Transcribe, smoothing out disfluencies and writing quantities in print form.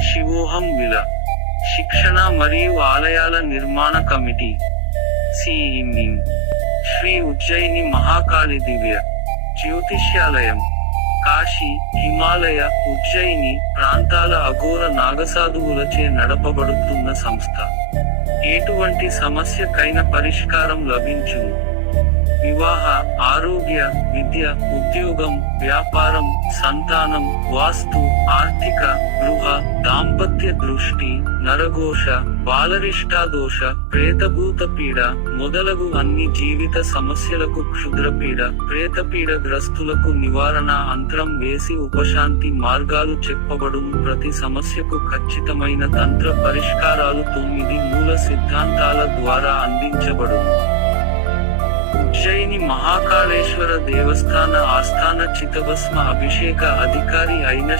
శివోహం విల శిక్షణ మరియు ఆలయాల నిర్మాణ కమిటీ సిఇమిం శ్రీ ఉజ్జయిని మహాకాళి దివ్య జ్యోతిష్యాలయం కాశీ, హిమాలయ, ఉజ్జయిని ప్రాంతాల అఘోర నాగసాధువులచే నడపబడుతున్న సంస్థ. ఎటువంటి సమస్యకైన పరిష్కారం లభించును. వివాహ, ఆరోగ్య, విద్య, ఉద్యోగం, వ్యాపారం, సంతానం, వాస్తు, ఆర్థిక, గృహ, దాంపత్య దృష్టి, నరఘోష, బాలరిష్టాదోష, ప్రేతభూత పీడ మొదలగు అన్ని జీవిత సమస్యలకు క్షుద్రపీడ, ప్రేతపీడ గ్రస్తులకు నివారణ అంతరం వేసి ఉపశాంతి మార్గాలు చెప్పబడును. ప్రతి సమస్యకు ఖచ్చితమైన తంత్ర పరిష్కారాలు 9 మూల సిద్ధాంతాల ద్వారా అందించబడును. ఉజ్జయిని మహాకాళేశ్వర దేవస్థాన ఆస్థాన చితభస్మ అభిషేక అధికారి అయిన